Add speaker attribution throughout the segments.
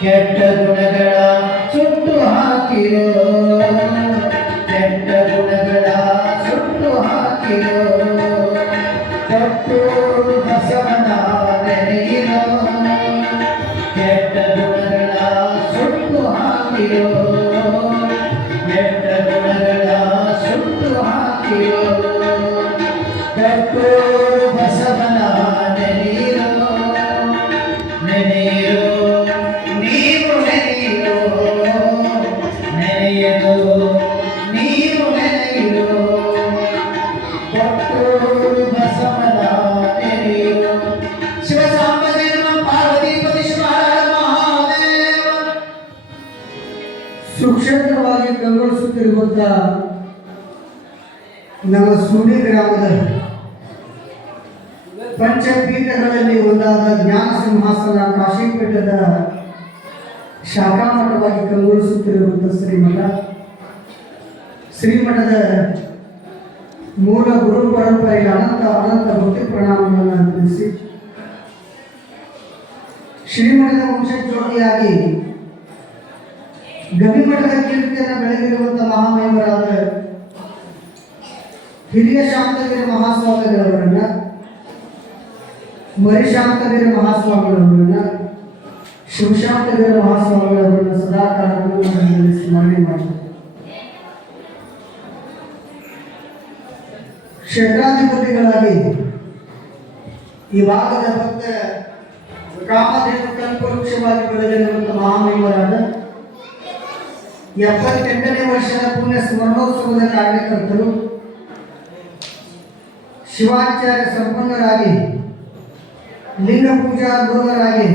Speaker 1: ಕೆಟ್ಟ ಗುಣಗಳ ಸುಟ್ಟು ಹಾಕಿರೋ
Speaker 2: ನಮ್ಮ ಸೂಡಿ ಗ್ರಾಮದ ಪಂಚಪೀಠಗಳಲ್ಲಿ ಒಂದಾದ ಜ್ಞಾನ ಸಿಂಹಾಸನ ಕಾಶಿಪೀಠದ ಶಾಖಾ ಮಠವಾಗಿ ಕಂಗೊಳಿಸುತ್ತಿರುವಂಥ ಶ್ರೀಮಠ. ಶ್ರೀಮಠದ ಮೂಲ ಗುರು ಅನಂತ ಅನಂತ ಭಕ್ತಿ ಪ್ರಣಾಮಗಳನ್ನು ಅರ್ಪಿಸಿ ಶ್ರೀಮಠದ ವಂಶಜ್ಯೋತಿಯಾಗಿ ಗವಿಮಠದ ಕೀರ್ತಿಯನ್ನು ಬೆಳೆದಿರುವಂಥ ಮಹಾಮಹಿಮರಾದ ಹಿರಿಯ ಶಾಂತವೀರ ಮಹಾಸ್ವಾಮಿಗಳವರನ್ನ ಮರಿಶಾಂತವೀರ ಮಹಾಸ್ವಾಮಿಗಳವರನ್ನ ಶಿವಶಾಂತವೀರ ಮಹಾಸ್ವಾಮಿಗಳವರನ್ನ ಸದಾ ಗುರುಗಳಲ್ಲಿ ಸ್ಮರಣೆ ಮಾಡಿ. ಕ್ಷೇತ್ರಾಧಿಪತಿಗಳಾಗಿ ಈ ಭಾಗದ ಭಕ್ತ ಕಾಮಧೇನು ಕಲ್ಪವೃಕ್ಷವಾಗಿ ಬೆಳೆದಿರುವಂತಹ ಮಹಾಮೇವರಾದ ಎಪ್ಪತ್ತೆಂಟನೇ ವರ್ಷದ ಪುಣ್ಯ ಸ್ಮರಣೋತ್ಸವದ ಕಾರ್ಯಕರ್ತರು ಶಿವಾಚಾರ್ಯ ಸಂಪನ್ನರಾಗಿ, ಲಿಂಗ ಪೂಜಾ ದೂರರಾಗಿ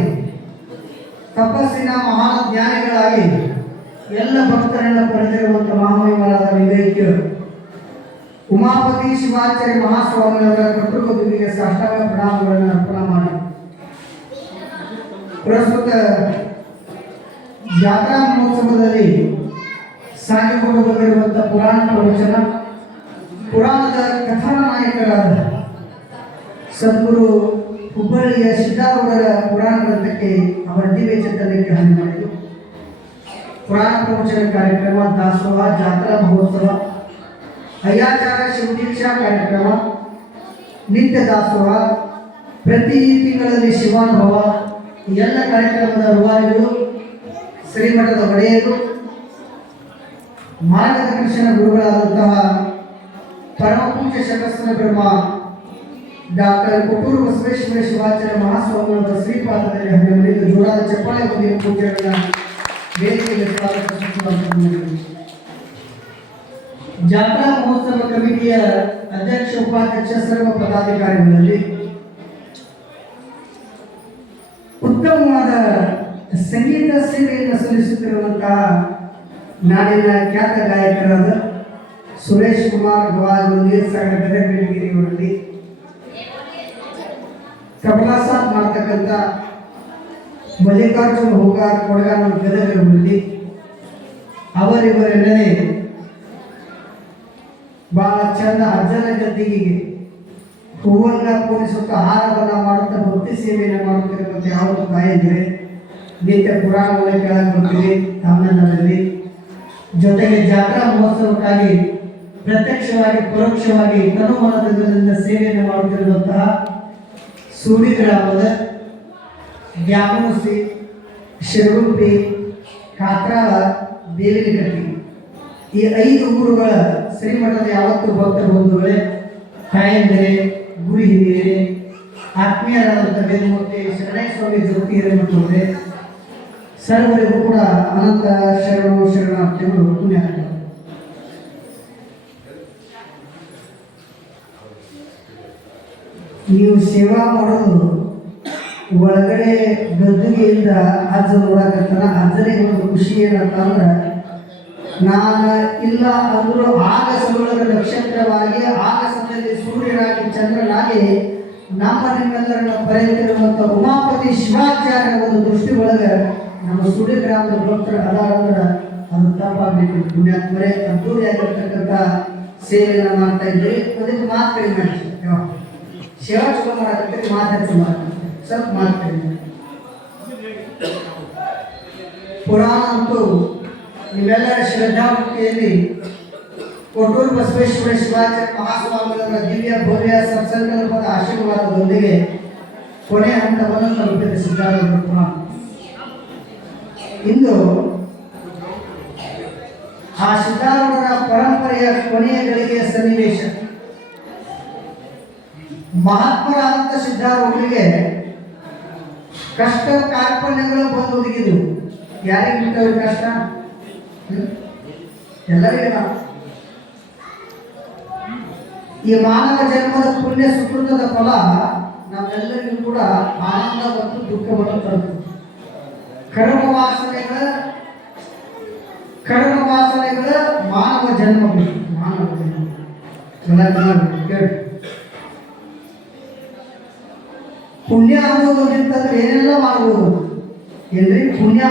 Speaker 2: ತಪಸ್ಸಿನ ಮಹಾನ್ ಜ್ಞಾನಿಗಳಾಗಿ ಎಲ್ಲ ಭಕ್ತರನ್ನ ಪಡೆದಿರುವಂಥ ಮಹಾಮಹಿಮರಾದ ವಿಧೇಯಕ ಉಮಾಪತಿ ಶಿವಾಚಾರ್ಯ ಮಹಾಸ್ವಾಮಿಯವರ ಕರ್ತೃತ್ವದೊಂದಿಗೆ ಸಾಷ್ಟಾಂಗ ಪ್ರಣಾಮಗಳನ್ನು ಅರ್ಪಣೆ ಮಾಡಿ. ಪ್ರಸ್ತುತ ಜಾತ್ರಾ ಮಹೋತ್ಸವದಲ್ಲಿ ಸಾಗಿಕೊಂಡು ಬಂದಿರುವಂಥ ಪುರಾಣ ಪ್ರವಚನ ಪುರಾಣದ ಕಥಾನಾಯಕರಾದ ಸದ್ಗುರು ಹುಬ್ಬಳ್ಳಿಯ ಸಿದ್ದಾರೂಢರ ಪುರಾಣ ಗ್ರಂಥಕ್ಕೆ ಅವರ ದಿವ್ಯ ಗ್ರಹಣ ಮಾಡಿತು ಪುರಾಣ ಪ್ರವಚನ ಕಾರ್ಯಕ್ರಮ, ದಾಸೋಹ, ಜಾತ್ರಾ ಮಹೋತ್ಸವ, ಅಯ್ಯಾಚಾರ ಶಿವದೀಕ್ಷಾ ಕಾರ್ಯಕ್ರಮ, ನಿತ್ಯ ದಾಸೋಹ, ಪ್ರತಿ ತಿಂಗಳಲ್ಲಿ ಶಿವಾನುಭವ, ಎಲ್ಲ ಕಾರ್ಯಕ್ರಮದ ರೂವಾರಿಗಳು, ಶ್ರೀಮಠದ ಒಡೆಯರು, ಮಾರ್ಗದರ್ಶನ ಗುರುಗಳಾದಂತಹ ಪರಮಪೂಜ್ಯ ಶತಸ್ತ್ರ ಬ್ರಹ್ಮ, ಡಾಕ್ಟರ್ ಕೊಟ್ಟೂರು ಬಸವೇಶ್ವರ ಶಿವಾಚಾರ್ಯ ಮಹಾಸ್ವಾಮಿಯವರ ಶ್ರೀಪಾದದಲ್ಲಿ ಹಮ್ಮಿಕೊಂಡಿದ್ದು ಜೋರಾದ ಚಪ್ಪಾಳೆ ಹೊಂದಿರುವ ಪೂಜೆಗಳನ್ನ ಜಾತ್ರಾ ಮಹೋತ್ಸವ ಕಮಿಟಿಯ ಅಧ್ಯಕ್ಷ, ಉಪಾಧ್ಯಕ್ಷ, ಸರ್ವ ಪದಾಧಿಕಾರಿಗಳಲ್ಲಿ ಉತ್ತಮವಾದ ಸಂಗೀತ ಸೇವೆಯನ್ನು ಸಲ್ಲಿಸುತ್ತಿರುವಂತಹ ನಾಡಿನ ಖ್ಯಾತ ಗಾಯಕರಾದ ಸುರೇಶ್ ಕುಮಾರ್ ಗವಾಜ್ ನೀರ್ಸಾಗರ ಗದಗ ಬೆಳಗಿರಿಯವರಲ್ಲಿ ತಬಲಾ ಸಾಥ್ ಮಾಡ್ತಕ್ಕಂಥ ಮಲ್ಲಿಕಾರ್ಜುನ್ ಹೋಗಾರ್ ಕೊಡಗಾನ ಗದಗರಲ್ಲಿ ಅವರಿವರೆಲ್ಲನೇ ಬಹಳ ಚಂದ ಅಜ್ಜನ ಗದ್ದಿಗೆ ಹೂವನ್ನ ಪೂರಿಸುತ್ತಾ ಹಾರವನ್ನ ಮಾಡುತ್ತಾ ಭಕ್ತಿ ಸೇವೆಯನ್ನು ಮಾಡುತ್ತಿರುವಂತೆ ಯಾವುದು ತಾಯಿದ್ರೆ ನಿತ್ಯ ಪುರಾಣವನ್ನು ಕೇಳಕ್ ಬರ್ತೀವಿ ತಮಿಳುನಾಡಲ್ಲಿ ಜೊತೆಗೆ ಜಾತ್ರಾ ಮಹೋತ್ಸವಕ್ಕಾಗಿ ಪ್ರತ್ಯಕ್ಷವಾಗಿ, ಪರೋಕ್ಷವಾಗಿ ಮನದಿಂದ ಸೇವೆಯನ್ನು ಮಾಡುತ್ತಿರುವಂತಹ ಸೂಡಿ ಗ್ರಾಮದ ದ್ಯಾಮನಸಿ ಶಿರೂಪಿ ಕಾತ್ರಾಳ ಬೇಲಿನಕಟ್ಟಿ. ಈ ಐದು ಊರುಗಳ ಶ್ರೀಮಠದ ಯಾವತ್ತು ಭಕ್ತ ಬಂಧುಗಳೇ, ತಾಯಂದಿರೆ, ಗುರು ಹಿರಿಯರೇ, ಆತ್ಮೀಯರಾದಂಥ ವೇದಮೂರ್ತಿ ಶರಣೇ ಸ್ವಾಮಿ ಜ್ಯೋತಿ ಹಿರೇಮಠವರೇ ಸರ್ವರಿಗೂ ಕೂಡ ಅನಂತ ಶರಣು ಶರಣಾರ್ಥಿಗಳು ಪುಣ್ಯಾರ್ಥಿಗಳು ನೀವು ಸೇವಾ ಮಾಡೋದು ಒಳಗಡೆ ಗದ್ದುಗೆಯಿಂದ ಅಜ್ಜ ನೋಡಕತ್ತಾನ ಅಜ್ಜನಿಗೆ ಒಂದು ಖುಷಿ ಏನಪ್ಪ ಅಂದ್ರೆ, ನಾನು ಇಲ್ಲ ಅಂದ್ರು ಆಗಸದೊಳಗ ನಕ್ಷತ್ರವಾಗಿ, ಆಗಸದಲ್ಲಿ ಸೂರ್ಯನಾಗಿ ಚಂದ್ರನಾಗಿ ನಮ್ಮ ನಿಮ್ಮೆಲ್ಲರನ್ನ ಬರೆಯುತ್ತಿರುವಂಥ ಉಮಾಪತಿ ಶಿವಾಚಾರ್ಯ ಒಂದು ದೃಷ್ಟಿ ಒಳಗೆ ನಮ್ಮ ಸೂರ್ಯ ಗ್ರಾಮದ ಭಕ್ತರು ಅದಾರ ಅಂದ್ರೆ ಅದು ತಪ್ಪಾಗಬೇಕು ಪುಣ್ಯಾತ್ಮರೇ ಅದ್ದೂರಿಯಾಗಿರ್ತಕ್ಕಂಥ ಸೇವೆಯನ್ನು ಮಾಡ್ತಾ ಇದ್ದೀರಿ. ಅದಕ್ಕೆ ಮಾತ್ರ ಏನು ಸೇವಾ ಚಲೋ ಮಾಡಕತ್ತೀರಿ ಮಾತಾಡ್ಸಿ ಮಾಡ್ತಾರೆ ಸ್ವಲ್ಪ ಮಾತಾಡ್ತೀನಿ. ಪುರಾಣ ಅಂತೂ ನೀವೆಲ್ಲರ ಶ್ರದ್ಧಾಭಕ್ತಿಯಲ್ಲಿ ಕೊಟ್ಟೂರು ಬಸವೇಶ್ವರ ಶಿವಾಚಾರ್ಯ ಮಹಾಸ್ವಾಮಿಯವರ ದಿವ್ಯ ಭವ್ಯ ಸತ್ಸಂಕಲ್ಪದ ಆಶೀರ್ವಾದದೊಂದಿಗೆ ಕೊನೆ ಹಂತವನ್ನು ತಲುಪಿದ ಸಿದ್ಧಾರ್ಥ ಇಂದು ಆ ಸಿದ್ಧಾರೂಢರ ಪರಂಪರೆಯ ಕೊನೆಯ ಗಳಿಗೆಯ ಸನ್ನಿವೇಶ. ಮಹಾತ್ಮರಾದಂಥ ಸಿದ್ಧಾರೂಢರಿಗೆ ಕಷ್ಟ ಕಾರ್ಪಣ್ಯಗಳು ಬಂದು ಒದಗಿದ್ರು ಯಾರಿಗೆ ಬಿಟ್ಟವ್ರ ಕಷ್ಟ? ಎಲ್ಲರಿಗೂ ಈ ಮಾನವ ಜನ್ಮದ ಪುಣ್ಯ ಸುಕೃತದ ಫಲ ನಮ್ಮೆಲ್ಲರಿಗೂ ಕೂಡ ಆನಂದ ಮತ್ತು ದುಃಖವನ್ನು ತರುತ್ತೆ ಕರ್ಮ ವಾಸನೆಗಳ ಕರ್ಮ ವಾಸನೆಗಳ ಮಾನವ ಜನ್ಮ ಮಾನವ ಜನ್ಮ. ಕೇಳಿ. ಪುಣ್ಯ ಅನ್ನೋದು ನಿಂತಂದ್ರೆ ಏನೆಲ್ಲ ಮಾಡ್ಬೋದು? ಏನ್ರಿ? ಪುಣ್ಯ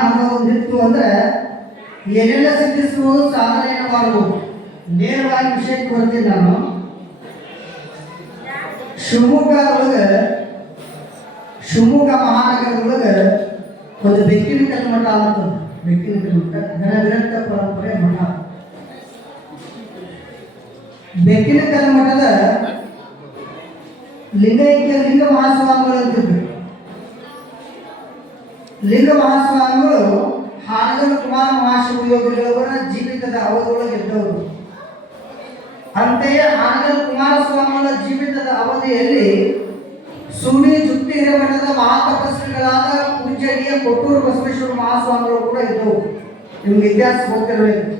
Speaker 2: ನಿಂತು ಅಂದ್ರೆ ಏನೆಲ್ಲ ಸಿದ್ಧಿಸ್ಬೋದು, ಸಾಧನೆಯನ್ನು ಮಾಡ್ಬೋದು. ನೇರವಾಗಿ ವಿಷಯಕ್ಕೆ ಬರ್ತೀನಿ ನಾನು. ಶಿವಮೊಗ್ಗ ಒಳಗೆ ಶಿವಮೊಗ್ಗ ಮಹಾನಗರದೊಳಗೆ ಒಂದು ಬೆಕ್ಕಿನ ಕಲ್ಮಠ ಅಂತ ಬೆಕ್ಕಿನ ಕಲ್ಮಠ ಘನವಿರಕ್ತ ಪರಂಪರೆ ಮಠ. ಬೆಕ್ಕಿನ ಕಲ್ಮಠದ ಲಿಂಗೈಕ್ಯ ಲಿಂಗ ಮಹಾಸ್ವಾಮಿಗಳು ಅಂತಿದ್ರು ಲಿಂಗ ಮಹಾಸ್ವಾಮಿಗಳು ಹಾನಗಲ್ ಕುಮಾರ ಮಹಾಶಿವಯೋಗಿಗಳವರ ಜೀವಿತದ ಅವಧಿಯೊಳಗೆ ಇದ್ದವರು. ಅಂತೆಯೇ ಕುಮಾರ ಸ್ವಾಮಲ ಜೀವಿತದ ಅವಧಿಯಲ್ಲಿ ಸುಣಿ ಜುಕ್ತಿ ಹಿರೇಮಠದ ಮಹಾತಪಸ್ವಿಗಳಾದ ಪೂಜೆಗೆ ಕೊಟ್ಟೂರು ಬಸವೇಶ್ವರ ಮಹಾಸ್ವಾಮಿಗಳು ಕೂಡ ಇದ್ದವು. ನಿಮ್ಗೆ ಇತಿಹಾಸ ಗೊತ್ತಿರಬೇಕು.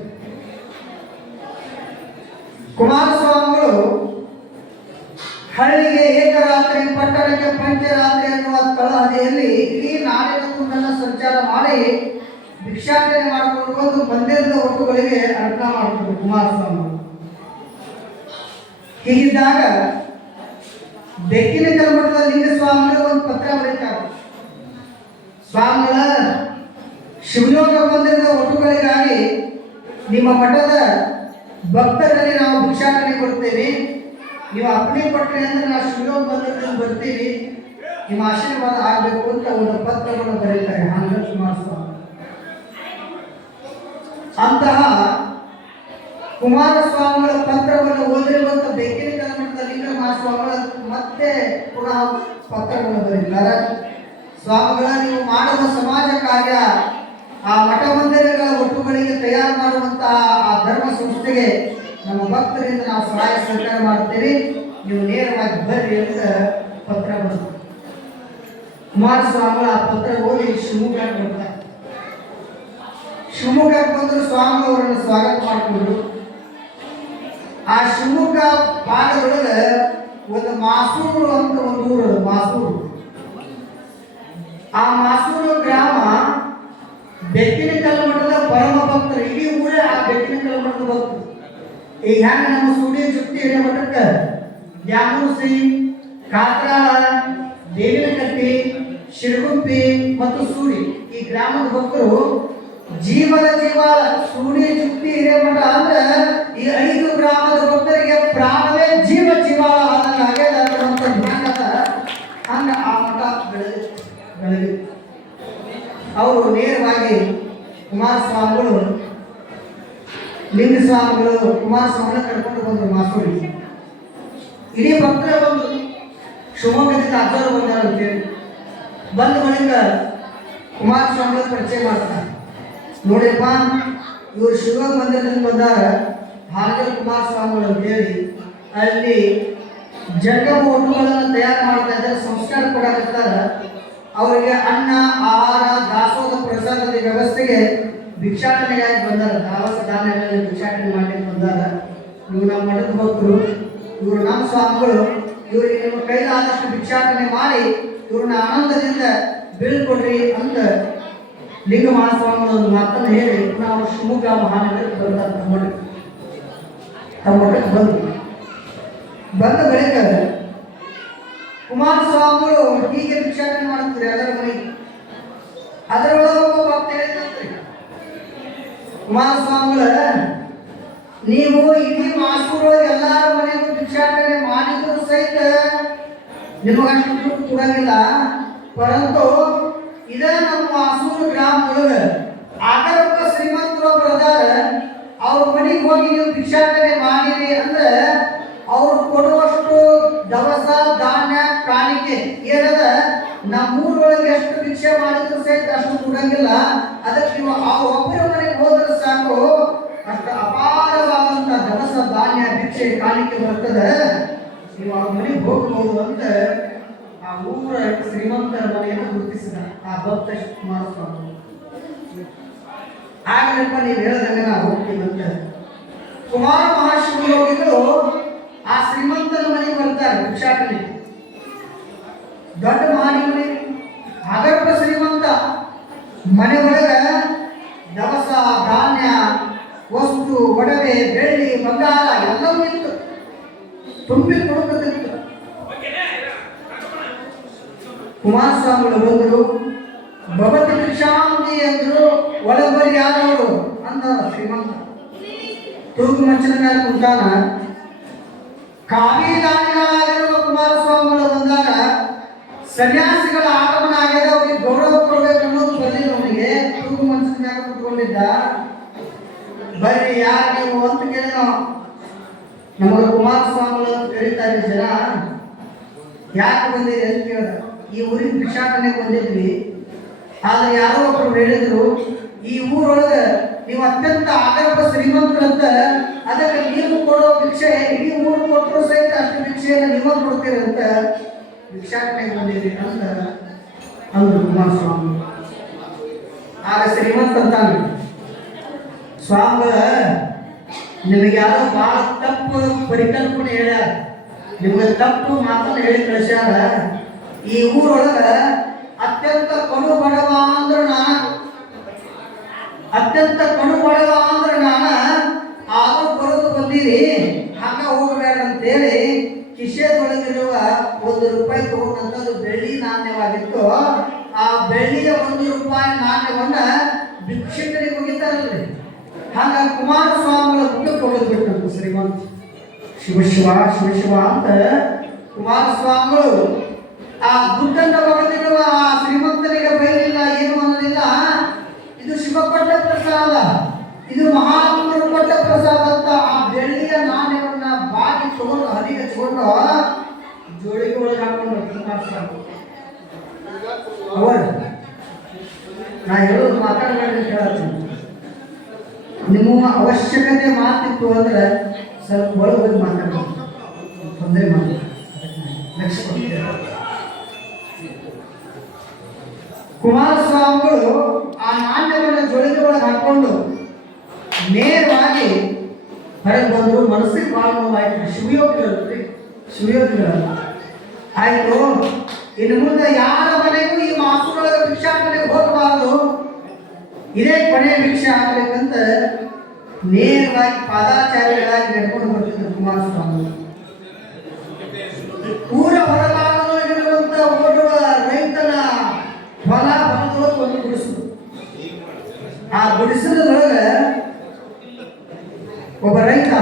Speaker 2: ಕುಮಾರಸ್ವಾಮಿಗಳು ಹಳ್ಳಿಗೆ ಏಕರಾತ್ರಿ, ಪಟ್ಟಣಕ್ಕೆ ಪಂಚರಾತ್ರಿ ಎನ್ನುವ ತಳಹದಿಯಲ್ಲಿ ಈ ನಾಡಿನ ತುಂಬೆಲ್ಲ ಸಂಚಾರ ಮಾಡಿ ಭಿಕ್ಷಾಟನೆ ಮಾಡಿಕೊಂಡು ಬಂದು ಮಂದಿರದ ಒಟ್ಟುಗಳಿಗೆ ಅರ್ಥ ಮಾಡ್ತಾರೆ ಕುಮಾರಸ್ವಾಮಿ. ಹೀಗಿದ್ದಾಗ ಬೆಕ್ಕಿನ ಕಲ್ಮಠದ ಲಿಂಗ ಸ್ವಾಮಿಗಳು ಒಂದು ಪತ್ರ ಬರೀತಾರೆ. ಸ್ವಾಮಿಗಳ ಶಿವಲೋಕ ಬಂದಿರದ ಒಟ್ಟುಗಳಿಗಾಗಿ ನಿಮ್ಮ ಮಠದ ಭಕ್ತರಲ್ಲಿ ನಾವು ಭಿಕ್ಷಾಟನೆ ಕೊಡ್ತೇವೆ ನೀವು ಅಪ್ಪಣೆ ಕೊಟ್ಟರೆ ಅಂದ್ರೆ ನಾವು ಶಿವಯೋಗ ಬಂದ್ರೆ ಬರ್ತೀವಿ. ನಿಮ್ಮ ಆಶೀರ್ವಾದ ಆಗಬೇಕು ಅಂತ ಒಂದು ಪತ್ರವನ್ನು ಬರೀತಾರೆ ಹಾಂಗ ಕುಮಾರಸ್ವಾಮಿ. ಅಂತಹ ಕುಮಾರಸ್ವಾಮಿಗಳ ಪತ್ರವನ್ನು ಓದಿರುವಂತ ಬೆಕ್ಕಿನ ಕಲ್ಮಠದ ಲಿಂಗ ಮಹಾಸ್ವಾಮಿಗಳ ಮತ್ತೆ ಪುನಃ ಪತ್ರವನ್ನು ಬರೀತಾರೆ. ಸ್ವಾಮಿಗಳ, ನೀವು ಮಾಡುವ ಸಮಾಜ ಕಾರ್ಯ ಆ ಮಠ ಮಂದಿರಗಳ ಒಟ್ಟುಗಳಿಗೆ ತಯಾರು ಮಾಡುವಂತಹ ಆ ಧರ್ಮ ಸಂಸ್ಥೆಗೆ ನಮ್ಮ ಭಕ್ತರಿಂದ ನಾವು ಸಹಾಯ ಸಹಕಾರ ಮಾಡ್ತೇವೆ ನೀವು ನೇರವಾಗಿ ಬರ್ರಿ ಅಂತ ಪತ್ರ ಬಂತು. ಕುಮಾರಸ್ವಾಮಿ ಆ ಪತ್ರ ಓದಿ ಶಿವಮೊಗ್ಗ ಬರ್ತಾರೆ. ಶಿವಮೊಗ್ಗಕ್ಕೆ ಬಂದರು ಸ್ವಾಮಿ ಅವರನ್ನು ಸ್ವಾಗತ ಮಾಡಿಕೊಂಡ್ರು ಆ ಶಿವಮೊಗ್ಗ ಭಾಗದೊಳಗೆ ಒಂದು ಮಾಸೂರು ಅಂತ ಒಂದು ಊರು ಮಾಸೂರು. ಆ ಮಾಸೂರು ಗ್ರಾಮ ಬೆಕ್ಕಿನ ಕಲ್ಮಠದ ಪರಮ ಭಕ್ತರು ಇಡೀ ಊರೇ ಆ ಬೆಕ್ಕಿನ ಕಲ್ಮಠದ ಭಕ್ತರು. ಈಗ ಹೆಂಗ ನಮ್ಮ ಸೂರ್ಯ ಜುಟ್ಟಿ ಹಿರಿಯ ಮಠಕ್ಕೆ ದ್ಯಾಮೂಸಿ ಕಾತ್ರಾಳ ದೇವಿನಕಟ್ಟಿ, ಶಿರಗುಪ್ಪಿ ಮತ್ತು ಸೂಡಿ ಈ ಗ್ರಾಮದ ಭಕ್ತರು ಜೀವದ ಜೀವ ಸೂಡಿ ಜುಕ್ತಿ ಹಿರೇಮಠ ಅಂದ್ರೆ ಈ ಐದು ಗ್ರಾಮದ ಭಕ್ತರಿಗೆ ಪ್ರಾಣವೇ ಜೀವ ಜೀವ ಆದಂಗ ಆಗ್ಯದ ಅನ್ನುವಂಥ ಜ್ಞಾನ ಅದ. ಹಂಗ ಆ ಮಠ ಬೆಳೆದ ಬೆಳೆದಿತ್ತು ಅವರು ನೇರವಾಗಿ ಕುಮಾರಸ್ವಾಮಿಗಳು ಲಿಂಗ ಸ್ವಾಮಿಗಳು ಕುಮಾರಸ್ವಾಮಿನ ಕರ್ಕೊಂಡು ಬಂದರು ಮಾಸೂರಿ ಇಡೀ ಭಕ್ತರ ಬಂದು ಶಿವಮೊಗ್ಗದಿಂದ ಅಜ್ಜರು ಬಂದಾರ ಅಂತೇಳಿ ಬಂದ ಬಳಿಕ ಕುಮಾರಸ್ವಾಮಿಗಳು ಪರಿಚಯ ಮಾಡ್ತಾರೆ. ನೋಡಿಪ್ಪ ಇವರು ಶಿವಮೊಗ್ಗ ಮಂದಿರದಿಂದ ಬಂದಾರ ಭಾರತೀಯ ಕುಮಾರಸ್ವಾಮಿಗಳು ಅಂತೇಳಿ ಅಲ್ಲಿ ಜಂಗ ಒಟ್ಟುಗಳನ್ನು ತಯಾರು ಮಾಡ್ತಾ ಇದ್ದಾರೆ, ಸಂಸ್ಕಾರ ಕೊಡಕತ್ತಾರ ಅವರಿಗೆ ಅನ್ನ, ಆಹಾರ, ದಾಸೋಹ ಪ್ರಸಾದದ ವ್ಯವಸ್ಥೆಗೆ ಭಿಕ್ಷಾಟನೆಗಾಗಿ ಬಂದಾರ. ದಾವಸ ಧಾನ್ಯಗಳಲ್ಲಿ ಭಿಕ್ಷಾಟನೆ ಮಾಡ್ಲಿಕ್ಕೆ ಬಂದಾರ. ಇವ್ರು ನಮ್ಮ ಮಠದ ಭಕ್ತರು. ಇವರು ನಮ್ಮ ಸ್ವಾಮಿಗಳು. ಇವರಿಗೆ ನಿಮ್ಮ ಕೈಲಾದಷ್ಟು ಭಿಕ್ಷಾಟನೆ ಮಾಡಿ ಇವ್ರನ್ನ ಆನಂದದಿಂದ ಬೀಳ್ಕೊಡ್ರಿ ಅಂತ ಲಿಂಗ ಮಹಾಸ್ವಾಮಿಗಳು ಒಂದು ಮಾತನ್ನು ಹೇಳಿ ನಾವು ಶಿವಮೊಗ್ಗ ಮಹಾನಗರಕ್ಕೆ ಬರ್ತಾರೆ ತಮ್ಮ ತಮ್ಮ ಮಠಕ್ಕೆ ಬಂದು. ಬಂದ ಬಳಿಕ ಕುಮಾರಸ್ವಾಮಿಗಳು ಹೀಗೆ ಭಿಕ್ಷಾಟನೆ ಮಾಡುತ್ತಾರೆ ಅದರ ಮನೆಗೆ. ಅದರೊಳಗೆ ಒಬ್ಬ ಭಕ್ತ ಹೇಳಿದಂತ್ರಿ ಕುಮಾರಸ್ವಾಮಿಗಳ, ನೀವು ಇಡೀ ಮಾಸ್ಕೂರೊಳಗೆ ಎಲ್ಲಾರ ಮನೆಗೂ ಭಿಕ್ಷಾಟನೆ ಮಾಡಿದ್ರು ಸಹಿತ ನಿಮಗಷ್ಟು ದುಡ್ಡು ಕೊಡಂಗಿಲ್ಲ. ಪರಂತು ಇದ ನಮ್ಮ ಮಾಸೂರು ಗ್ರಾಮದೊಳಗ ಆಗರಪ್ಪ ಶ್ರೀಮಂತರೊಬ್ರು ಅದಾರ ಅವ್ರ ಮನೆಗೆ ಹೋಗಿ ನೀವು ಭಿಕ್ಷಾಟನೆ ಮಾಡಿರಿ ಅಂದ್ರೆ ಅವ್ರು ಕೊಡುವಷ್ಟು ದವಸ, ಧಾನ್ಯ, ಕಾಣಿಕೆ ಏನದ ನಮ್ಮೂರೊಳಗೆ ಎಷ್ಟು ಭಿಕ್ಷೆ ಮಾಡಿದ್ರು ಸಹಿತ ಅಷ್ಟು ಕೊಡಂಗಿಲ್ಲ. ಅದಕ್ಕೆ ನೀವು ಆ ಒಬ್ಬರ ಮನೆಗೆ ಹೋದ್ರೆ ಸಾಕು ಅಷ್ಟು ಅಪಾರವಾದಂತ ದವಸ ಧಾನ್ಯ ಭಿಕ್ಷೆ ಕಾಲಿಕೆ ಬರ್ತದೆ. ನೀವು ಆ ಮನೆಗೆ ಹೋಗ್ಬೋದು ಅಂತ ಆ ಊರ ಶ್ರೀಮಂತರ ಮನೆಯನ್ನು ಗುರುತಿಸಿದ ಆ ಭಕ್ತ ಕುಮಾರಸ್ವಾಮಿ. ಆಗಲಪ್ಪ ನೀವು ಹೇಳದಂಗ ನಾವು ಅಂತ. ಕುಮಾರ ಹೋಗಿದ್ರು ಆ ಶ್ರೀಮಂತರ ಮನೆಗೆ ಬರ್ತಾರೆ ಭಿಕ್ಷಾಟನೆ. ದೊಡ್ಡ ಮಹಾನಿ ಮನೆ ಶ್ರೀಮಂತ. ಮನೆ ಒಳಗ ದವಸ, ಧಾನ್ಯ ವಸ್ತು, ಒಡವೆ, ಬೆಳ್ಳಿ, ಬಂಗಾರ, ಎಲ್ಲವೂ ಇತ್ತು. ತುಂಬಿ ಕೊಡುತ್ತಿತ್ತು ಕುಮಾರಸ್ವಾಮಿಗಳು ಬಂದರು ಭವತಿ ಭಿಕ್ಷಾಂತಿ ಎಂದರು, ಒಳಬರಿ ಯಾರವರು ಅಂದ ಶ್ರೀಮಂತ. ತೂಗು ಮಂಚನ ಮೇಲೆ ಕುಂತಾನ. ಕಾವಿದಾನಿಗಳಾಗಿರುವ ಕುಮಾರಸ್ವಾಮಿಗಳು ಬಂದಾಗ ಸನ್ಯಾಸಿಗಳ ಆಗಮನ ಆಗಿದೆ ಅವರಿಗೆ ಗೌರವ ಕೊಡಬೇಕು ಅನ್ನೋದು ಬಂದಿಲ್ಲ ಅವನಿಗೆ ತೂಗು ಮಂಚನ ಮೇಲೆ ಕುತ್ಕೊಂಡಿದ್ದ. ಬರ್ರಿ, ಯಾರು ನೀವು ಅಂತ ಕೇಳಿದ ನಮಗೆ ಕುಮಾರಸ್ವಾಮಿ ಅಂತ ಕರೀತಾರೆ ಜನ. ಯಾಕೆ ಬಂದಿರಿ ಅಂತ ಕೇಳಿದ ಈ ಊರಿನ ಭಿಕ್ಷಾಟನೆ ಬಂದಿದ್ವಿ. ಆದ್ರೆ ಯಾರೋ ಒಬ್ರು ಹೇಳಿದ್ರು, ಈ ಊರೊಳಗೆ ನೀವು ಅತ್ಯಂತ ಆಗರ್ಭ ಶ್ರೀಮಂತರಂತ, ಅದಕ್ಕೆ ನೀವು ಕೊಡೋ ಭಿಕ್ಷೆ, ಇಡೀ ಊರು ಕೊಟ್ಟರು ಸಹಿತ ಅಷ್ಟು ಭಿಕ್ಷೆಯನ್ನು ನೀವು ಕೊಡ್ತೀರಿ ಅಂತ ಭಿಕ್ಷಾಟನೆಗೆ ಬಂದಿರಿ ಅಂತ ಅಂದ್ರು ಕುಮಾರಸ್ವಾಮಿ. ಆಗ ಶ್ರೀಮಂತ ಅಂತಾನೆ ಸ್ವಾಮಿಗಳ ನಿಮಗೆ ಯಾರೋ ಭಾಳ ತಪ್ಪು ಪರಿಕಲ್ಪನೆ ಹೇಳ್ಯಾರ ನಿಮಗೆ ತಪ್ಪು ಮಾತನ್ನು ಹೇಳಿ ಕಳಿಸ್ಯಾರ ಈ ಊರೊಳಗ ಅತ್ಯಂತ ಕಡು ಬಡವ ಅಂದ್ರೆ ನಾನು ಅತ್ಯಂತ ಕಡು ಬಡವ ಅಂದ್ರೆ ನಾನು ಆದ್ರೂ ಬರೋದು ಬಂದೀರಿ ಹಂಗ ಹೋಗಬೇಡ ಅಂತೇಳಿ ಕಿಶೆದೊಳಗಿರುವ ಒಂದು ರೂಪಾಯಿ ತಗೊಂಡಂಥದ್ದು ಬೆಳ್ಳಿ ನಾಣ್ಯವಾಗಿತ್ತು ಆ ಬೆಳ್ಳಿಯ ಒಂದು ರೂಪಾಯಿ ನಾಣ್ಯವನ್ನ ಭಿಕ್ಷಕರಿಗೆ ಮುಗಿತಾರಲ್ರಿ ಹಂಗ ಕುಮಾರಸ್ವಾಮಿಗಳ ಮುಖಕ್ಕೆ ಕೊಡೋದು ಬಿಟ್ಟಂತ ಶ್ರೀಮಂತ ಶಿವ ಶಿವ ಶಿವ ಶಿವ ಅಂತ ಆ ದುಡ್ಡನ್ನು ಬರೆದಿರುವ ಆ ಶ್ರೀಮಂತನಿಗೆ ಬೈಲಿಲ್ಲ, ಏನು ಅನ್ನಲಿಲ್ಲ ಇದು ಶಿವ ಪ್ರಸಾದ. ಇದು ಮಹಾತ್ಮರು ಕೊಟ್ಟ ಪ್ರಸಾದ ಅಂತ ಆ ಬೆಳ್ಳಿಯ ನಾಣ್ಯವನ್ನ ಬಾಗಿ ತಗೊಂಡು ಹರಿಗೆ ತಗೊಂಡು ಜೋಳಿಗೆ ಒಳಗೆ ಹಾಕೊಂಡು ಕುಮಾರಸ್ವಾಮಿ. ಅವರು ನಾ ಹೇಳೋದು ಮಾತಾಡಬೇಡ ಹೇಳತ್ತೀನಿ. ನಿಮ್ಮ ಅವಶ್ಯಕತೆ ಮಾತಿತ್ತು ಅಂದ್ರೆ ಸ್ವಲ್ಪ ಒಳಗೆ ಹೋಗಿ ತೊಂದರೆ ಮಾಡಿ ನೆಕ್ಸ್ಟ್ ಕುಮಾರಸ್ವಾಮಿಗಳು ಆ ನಾಣ್ಯವನ್ನು ಜೋಳಿಗೆ ಒಳಗೆ ನೇರವಾಗಿ ಹೊರಗೆ ಬಂದರು, ಮನಸ್ಸಿಗೆ ಭಾಳ ನೋವಾಯ್ತು ಶಿವಯೋಗಿಗಳು ಶಿವಯೋಗಿಗಳಲ್ಲ. ಆಯಿತು, ಇನ್ನು ಮುಂದೆ ಯಾರ ಮನೆಗೂ ಈ ಮಾಸದೊಳಗೆ ಭಿಕ್ಷಾಟನೆಗೆ ಹೋಗಬಾರದು? ಇದೇ ಕೊನೆ ಭಿಕ್ಷೆ ಆಗ್ಬೇಕಂತ ನೇರವಾಗಿ ಪಾದಾಚಾರ್ಯಗಳಾಗಿ ನಡ್ಕೊಂಡು ಬರ್ತಿದ್ರು ಕುಮಾರಸ್ವಾಮಿ ಊರ ಹೊರಭಾಗದೊಳಗಿರುವಂತ ಓಡುವ ರೈತನ ಹೊಲ ಹೊಲದೊಳಗೆ ಒಂದು ಗುಡಿಸಲು. ಆ ಗುಡಿಸಲದೊಳಗೆ ಒಬ್ಬ ರೈತ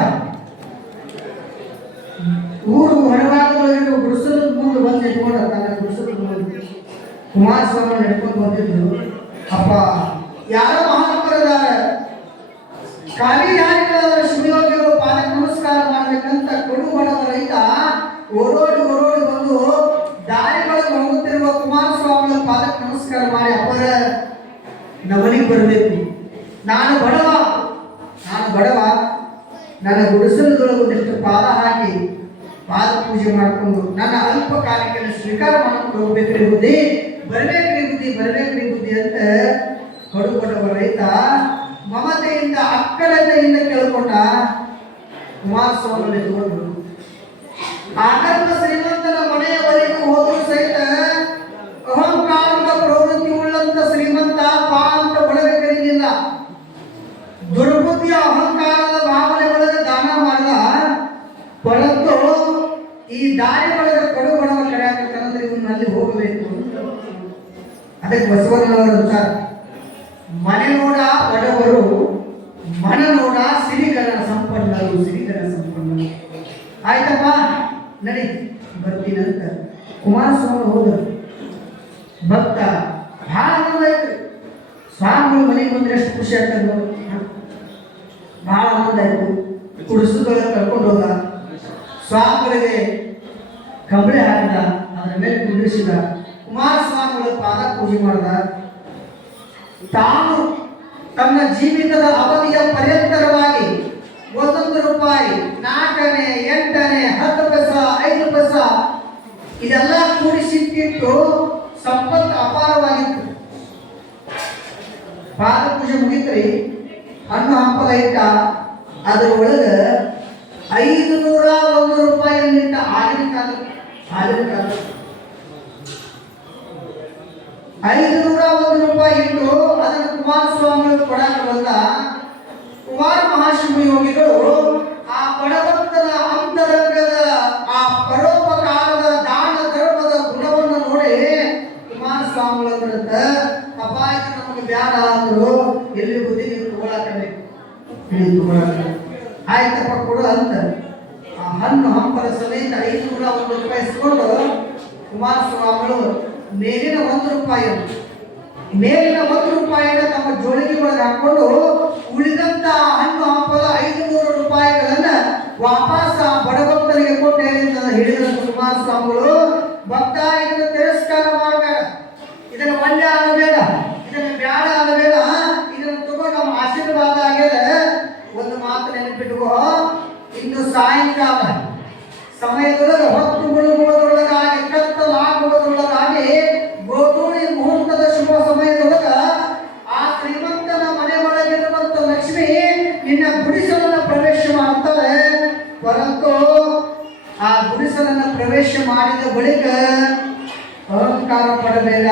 Speaker 2: ಊರು ಹೊರಭಾಗದೊಳಗಿರುವ ಗುಡಿಸಲು ಮುಂದೆ ಬಂದು ನಿಂತ್ಕೊಂಡ ತನ್ನ ಗುಡಿಸಲು ಕುಮಾರಸ್ವಾಮಿ ನಡ್ಕೊಂಡು ಬಂದಿದ್ರು. ಅಪ್ಪ, ಯಾರೋ ಮಹಾತ್ಮರಿದ್ದಾರೆ ಕಾವಿಯಾರಿಗಳಾದ ಶಿವಯೋಗಿಗಳು ಪಾದಕ್ಕೆ ನಮಸ್ಕಾರ ಮಾಡ್ಬೇಕಂತ ಕೊಡು ಬಡವ ರೈತ ಓಡೋಡಿ ಓಡೋಡಿ ಬಂದು ದಾರಿಗಳಿಗೆ ಹೋಗುತ್ತಿರುವ ಕುಮಾರಸ್ವಾಮಿಗಳ ಪಾದಕ್ಕೆ ನಮಸ್ಕಾರ ಮಾಡಿ ಅಪ್ಪರ ನವನಿಗೆ ಬರಬೇಕು ನಾನು ಬಡವ ನಾನು ಬಡವ ನನ್ನ ಗುಡಿಸಲದೊಳಗೆ ಒಂದಿಷ್ಟು ಪಾದ ಹಾಕಿ ಪಾದ ಪೂಜೆ ಮಾಡಿಕೊಂಡು ನನ್ನ ಅಲ್ಪ ಕಾಲಕ್ಕೆ ಸ್ವೀಕಾರ ಮಾಡ್ಕೊಂಡು ಹೋಗ್ಬೇಕ್ರಿ ಬುದ್ಧಿ. ಬರ್ಬೇಕ್ರಿ ಬುದ್ಧಿ ಬರ್ಬೇಕ್ರಿ ಬುದ್ಧಿ ಅಂತ ಕಡುಬಡವ ರೈತ ಮಮತೆಯಿಂದ, ಅಕ್ಕಳತೆಯಿಂದ ಕೇಳ್ಕೊಂಡ ಕುಮಾರಸ್ವಾಮಿ ತಗೊಂಡು ಆಗರ್ಭ ಶ್ರೀಮಂತನ ಮನೆಯವರೆಗೂ ಹೋದರೂ ಸಹಿತ ಅಹಂಕಾರದ ಪ್ರವೃತ್ತಿ ಉಳ್ಳಂತ ಶ್ರೀಮಂತ ಪಾ ಅಂತ ಒಳಗರಿಲಿಲ್ಲ ದುರ್ಬುದ್ಧಿಯ ಅಹಂಕಾರದ ಭಾವನೆ ಒಳಗೆ ದಾನ ಮಾಡದ ಪರಂತು ಈ ದಾರಿ ಒಳಗೆ ಕಡು ಬಡವ ಕರೆಯಾಕಂದ್ರೆ ಇವನು ಅಲ್ಲಿ ಹೋಗಬೇಕು ಅದಕ್ಕೆ ಬಸವಣ್ಣನವರು ಅಂತಾರೆ ಮನೆ ನೋಡ ಬಡವರು, ಮನ ನೋಡ ಸಿರಿಗರ ಸಂಪನ್ನರು ಸಿರಿಗರ ಸಂಪನ್ನರು ಆಯ್ತಪ್ಪ, ನಡಿ. ಬರ್ತೀನಂತ. ಕುಮಾರಸ್ವಾಮಿ ಹೋದರು ಭಕ್ತ ಭಾಳ ಆನಂದ ಆಯ್ತು. ಸ್ವಾಮಿಗಳು ಮನೆಗೆ ಬಂದ್ರೆ ಎಷ್ಟು ಖುಷಿ ಆಗ್ತದೆ ನೋಡಿ ಭಾಳ ಆನಂದ ಆಯ್ತು ಕುಡಿಸದೊಳಗೆ ಕರ್ಕೊಂಡು ಹೋದ ಸ್ವಾಮಿಗಳಿಗೆ ಕಂಬಳಿ ಹಾಕಿದ ಅದರ ಮೇಲೆ ಕುಂಡಿಸಿದ ಕುಮಾರಸ್ವಾಮಿಗಳ ಪಾದ ಪೂಜೆ ಮಾಡಿದ ತಾನು ತನ್ನ ಜೀವಿತದ ಅವಧಿಯ ಪರ್ಯಂತರವಾಗಿ ಒಂದೊಂದು ರೂಪಾಯಿ ನಾಲ್ಕನೇ ಎಂಟನೇ ಹತ್ತು ಪೈಸ ಐದು ಪೈಸ ಇದೆಲ್ಲ ಕೂಡಿಸಿಟ್ಟಿಟ್ಟು ಸಂಪತ್ತು ಅಪಾರವಾಗಿತ್ತು. ಪಾದ ಪೂಜೆ ಮುಗಿತ್ರಿ, ಹಣ್ಣು ಹಂಪಲ ಇಟ್ಟ ಅದ್ರ ಒಳಗ ಐದು ನೂರ ಒಂದು ರೂಪಾಯಿಯಲ್ಲಿಟ್ಟ ಆಗಿನ ಕಾಲ ಆಗಿನ ಕಾಲ. ಐದು ನೂರ ಒಂದು ರೂಪಾಯಿ ಇಟ್ಟು ಅದನ್ನು ಕುಮಾರಸ್ವಾಮಿಗಳು ಕೊಡಾಕ ಬಂದ ಕುಮಾರ ಮಹಾಶಿವ ಯೋಗಿಗಳು ಆ ಬಡವಂತರ ಅಂತರಂಗದ ಆ ಪರೋಪಕಾರದ ದಾನ ಧರ್ಮದ ಗುಣವನ್ನು ನೋಡಿ ಕುಮಾರಸ್ವಾಮಿಗಳಂತ ಅಂದ್ರು ಎಲ್ಲಿ ಬುದ್ಧಿ ನೀವು ತಗೊಳಕಬೇಕು ನೀವು ತಗೊಳಕ ಆಯ್ತಪ್ಪ ಕೊಡು ಅಂತ. ಹಣ್ಣು ಹಂಪಲ ಸಮೇತ ಐನೂರ ಒಂದು ರೂಪಾಯಿ ಇಸ್ಕೊಂಡು ಕುಮಾರಸ್ವಾಮಿಗಳು ಮೇಲಿನ ಒಂದು ರೂಪಾಯಿ ಮೇಲಿನ ಒಂದು ರೂಪಾಯಿನ ತಮ್ಮ ಜೋಳಿಗೆ ಒಳಗೆ ಹಾಕೊಂಡು ಉಳಿದಂತ ಹಣ್ಣು ಹಂಪಲ ಐದು ನೂರು ರೂಪಾಯಿಗಳನ್ನ ವಾಪಸ್ ಆ ಬಡಭಕ್ತರಿಗೆ ಕೊಟ್ಟೇನೆ ಅಂತ ಹೇಳಿದ ಕುಮಾರಸ್ವಾಮಿಗಳು ಭಕ್ತ ಇದನ್ನು ತಿರಸ್ಕಾರ ಮಾಡಬೇಡ ಇದನ್ನು ಒಳ್ಳೆ ಆಗಬೇಡ ಇದನ್ನು ಬ್ಯಾಡ ಆಗಬೇಡ ಇದನ್ನು ತಗೊಂಡು ನಮ್ಮ ಆಶೀರ್ವಾದ ಆಗ್ಯದ ಒಂದು ಮಾತು ನೆನಪಿಟ್ಟುಕೋ ಇನ್ನು ಸಾಯಂಕಾಲ ಸಮಯದೊಳಗೆ ಹೊತ್ತು ಮುಳುಗುವುದರೊಳಗಾಗಿ ಕತ್ತಲಾಗುವುದರೊಳಗಾಗಿ ಗೋಧೂಳಿ ಮುಹೂರ್ತದ ಶುಭ ಸಮಯದೊಳಗ ಆ ಶ್ರೀಮಂತನ ಮನೆ ಒಳಗಿರುವಂತ ಲಕ್ಷ್ಮಿ ನಿನ್ನ ಗುಡಿಸಲನ್ನ ಪ್ರವೇಶ ಮಾಡ್ತಾರೆ ಪರಂತು ಆ ಪ್ರವೇಶ ಮಾಡಿದ ಬಳಿಕ ಅಹಂಕಾರ ಪಡಬೇಡ,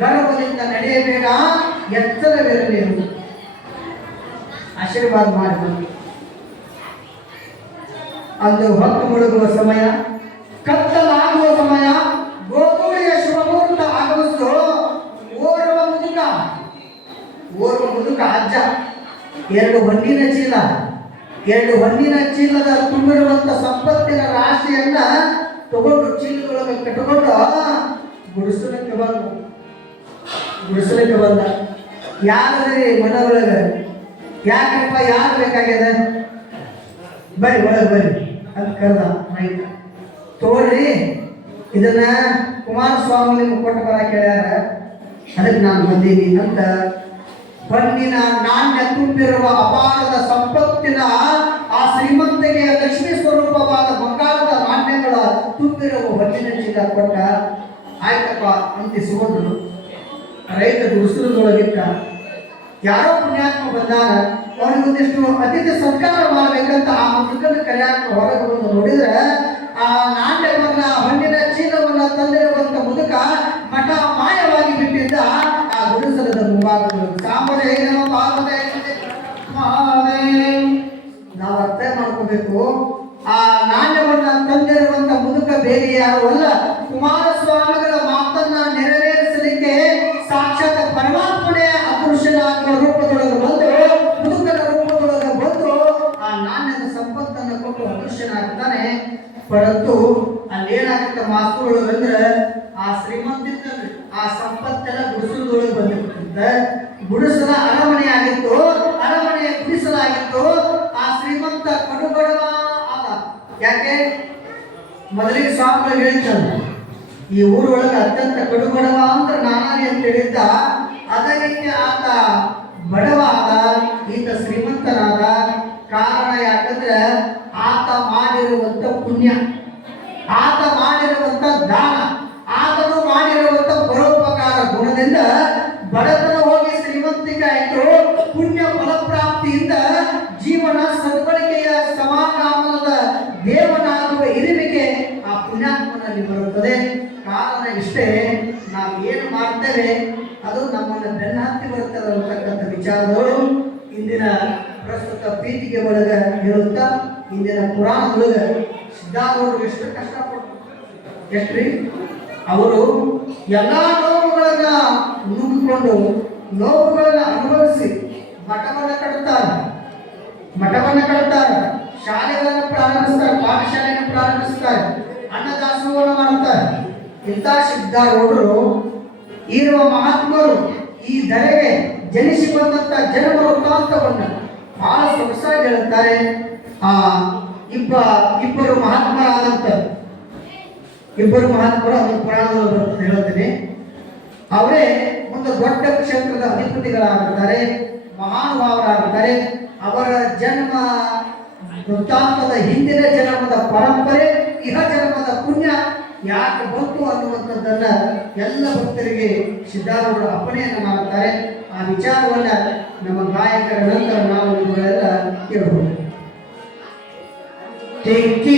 Speaker 2: ಗರ್ವದಿಂದ ನಡೆಯಬೇಡ ಎಚ್ಚರವಿರಬೇಕು ಆಶೀರ್ವಾದ ಮಾಡಿದ ಅಂದು ಹೊತ್ತು ಮುಳುಗುವ ಸಮಯ, ಕತ್ತಲಾಗುವ ಸಮಯ, ಗೋಧೂಳಿಯ ಶುಭ ಮುಹೂರ್ತ ಆಗಮಿಸು ಓರ್ವ ಮುದುಕ ಓರ್ವ ಮುದುಕ ಅಜ್ಜ, ಎರಡು ಹೊನ್ನಿನ ಚೀಲ, ಎರಡು ಹೊನ್ನಿನ ಚೀಲದ ತುಂಬಿರುವಂತ ಸಂಪತ್ತಿನ ರಾಶಿಯನ್ನ ತಗೊಂಡು ಚೀಲದೊಳಗೆ ಕಟ್ಕೊಂಡು ಗುಡಿಸಲಕ್ಕೆ ಬಂದ ಗುಡಿಸಲಕ್ಕೆ ಬಂದ. ಯಾರಲ್ಲಿ ಮನೆಯೊಳಗೆ ಯಾಕಪ್ಪ ಯಾರು ಬೇಕಾಗ್ಯದ? ಬರ್ರಿ, ಒಳಗೆ ಬರ್ರಿ. ಅಂತ ಕರೆದ ಮೈಕ. ತಗೊಳ್ರಿ ಇದನ್ನ ಕುಮಾರಸ್ವಾಮಿ ನಿಮ್ಗೆ ಕೊಟ್ಟು ಬರ ಹೇಳ್ಯಾರ ಅದಕ್ಕೆ ನಾನು ಬಂದೀನಿ ಅಂತ. ಹಣ್ಣಿನ ನಾಣ್ಯ ತುಂಬಿರುವ ಅಪಾರದ ಸಂಪತ್ತಿನ ಆ ಶ್ರೀಮಂತಿಗೆ ಲಕ್ಷ್ಮೀ ಸ್ವರೂಪವಾದ ಬಂಗಾರ ತುಂಬಿರುವ ಚೀಲ ಕೊಟ್ಟ ಆಯ್ತಪ್ಪ ಅಂತಿಸುವುದು ರೈತ ಗುಡಿಸಲದೊಳಗಿಟ್ಟ ಯಾರೋ ಪುಣ್ಯಾತ್ಮ ಬಂದಾಗ ಅವ್ರಿಗೆ ಒಂದಿಷ್ಟು ಅತಿಥಿ ಸತ್ಕಾರ ಮಾಡಬೇಕಂತ ಆ ಮುದುಕನ ಕಲ್ಯಾಣ ಹೊರಗೆ ಬಂದು ನೋಡಿದ್ರೆ ಆ ನಾಣ್ಯವನ್ನ ಹಣ್ಣಿನ ಚೀಲವನ್ನ ತಂದಿರುವಂತ ಮುದುಕ ಮಠ ಮಾಯವಾಗಿ ಬಿಟ್ಟಿದ್ದ ಆ ಗುಡಿಸಲದ ಮುಂಭಾಗದಲ್ಲಿ ಸಾಂಬರೇ ಏನೋ ಮಹಾದೇವ್. ನಾವು ಅರ್ಥ ಮಾಡ್ಕೋಬೇಕು ಆ ನಾಣ್ಯವನ್ನ ತಂದಿರುವಂತ ಮುದುಕ ಬೇರೆ ಯಾರು ಅಲ್ಲ ಕುಮಾರಸ್ವಾಮಿಗಳ ಮಾತನ್ನ ನೆರವೇರಿಸಲಿಕ್ಕೆ ಸಾಕ್ಷಾತ್ ಪರಮಾತ್ಮನೇ ಅದೃಶ್ಯನಾಗುವ ರೂಪದೊಳಗೆ ಬಂದು ಮುದುಕನ ರೂಪದೊಳಗೆ ಬಂದು ಆ ನಾಣ್ಯದ ಸಂಪತ್ತನ್ನು ಕೊಟ್ಟು ಅದೃಶ್ಯನಾಗ್ತಾನೆ ಪರಂತು ಅಲ್ಲೇನಾಗುತ್ತೆ ಮಾತುಗಳು ಅಂದ್ರೆ, ಆ ಶ್ರೀಮಂತ ಆ ಸಂಪತ್ತೆಲ್ಲ ಗುಡಿಸಲದೊಳಗೆ ಬಂದಿರ್ತದೆ ಗುಡಿಸಲ ಅರಮನೆ ಆಗಿತ್ತು. ಅರಮನೆ ಗುಡಿಸಲಾಗಿತ್ತು. ಆ ಶ್ರೀಮಂತ ಕಡುಗಡವ ಆದ, ಯಾಕೆ? ಮೊದಲಿಗೆ ಸ್ವಾಮಿಗಳು ಹೇಳ್ತಾರೆ ಈ ಊರೊಳಗೆ ಅತ್ಯಂತ ಕಡುಬಡವ ಅಂತ ನಾನಾರಿ ಅಂತ ಹೇಳಿದ್ದ ಅದೇ ಆತ ಬಡವ ಆದ ಈತ ಶ್ರೀಮಂತನಾದ ಕಾರಣ ಯಾಕಂದ್ರೆ ಇಂದಿನ ಉಳಿದ ಸಿದ್ಧಾರೂಢರು ಎಷ್ಟು ಕಷ್ಟಪಟ್ಟು ಎಷ್ಟ್ರಿ ಅವರು ಎಲ್ಲ ನೋವುಗಳನ್ನ ನುಗ್ಗಿಕೊಂಡು ನೋವುಗಳನ್ನ ಅನುಭವಿಸಿ ಮಠವನ್ನು ಕಟ್ಟುತ್ತಾರೆ. ಮಠವನ್ನು ಕಟ್ಟುತ್ತಾರೆ. ಶಾಲೆಗಳನ್ನು ಪ್ರಾರಂಭಿಸ್ತಾರೆ. ಪಾಠಶಾಲೆಯನ್ನು ಪ್ರಾರಂಭಿಸ್ತಾರೆ. ಅನ್ನದಾಸೋಹವನ್ನು ಮಾಡುತ್ತಾರೆ. ಇಂಥ ಸಿದ್ಧಾರೂಢರು ಇರುವ ಮಹಾತ್ಮರು ಈ ಧರೆಗೆ ಜನಿಸಿ ಬಂದಂತ ಜನ್ಮ ವೃತ್ತಾಂತವನ್ನು ಬಹಳ ಸೊಗಸಾಗಿ ಹೇಳುತ್ತಾರೆ. ಆ ಇಬ್ಬ ಇಬ್ಬರು ಮಹಾತ್ಮರಾದಂತ, ಇಬ್ಬರು ಮಹಾತ್ಮರ ಅದನ್ನು ಪುರಾಣದಲ್ಲಿ ಹೇಳ್ತೀನಿ. ಅವರೇ
Speaker 1: ಒಂದು ದೊಡ್ಡ ಕ್ಷೇತ್ರದ ಅಧಿಪತಿಗಳಾಗುತ್ತಾರೆ ಮಹಾನುಭಾವರಾಗುತ್ತಾರೆ ಅವರ ಜನ್ಮ ವೃತ್ತಾಂತದ ಹಿಂದಿನ ಜನ್ಮದ ಪರಂಪರೆ, ಇಹ ಜನ್ಮದ ಪುಣ್ಯ ಯಾಕೆ ಬಂತು ಅನ್ನುವಂಥದ್ದನ್ನ ಎಲ್ಲ ಭಕ್ತರಿಗೆ ಸಿದ್ಧಾರೂಢರು ಅಪ್ಪಣೆಯನ್ನು ಮಾಡುತ್ತಾರೆ. ಆ ವಿಚಾರವನ್ನ ನಮ್ಮ ಗಾಯಕರ ನಂತರ ನಾವು ಇವುಗಳೆಲ್ಲ ಕೇಳಬಹುದು ঠিক কি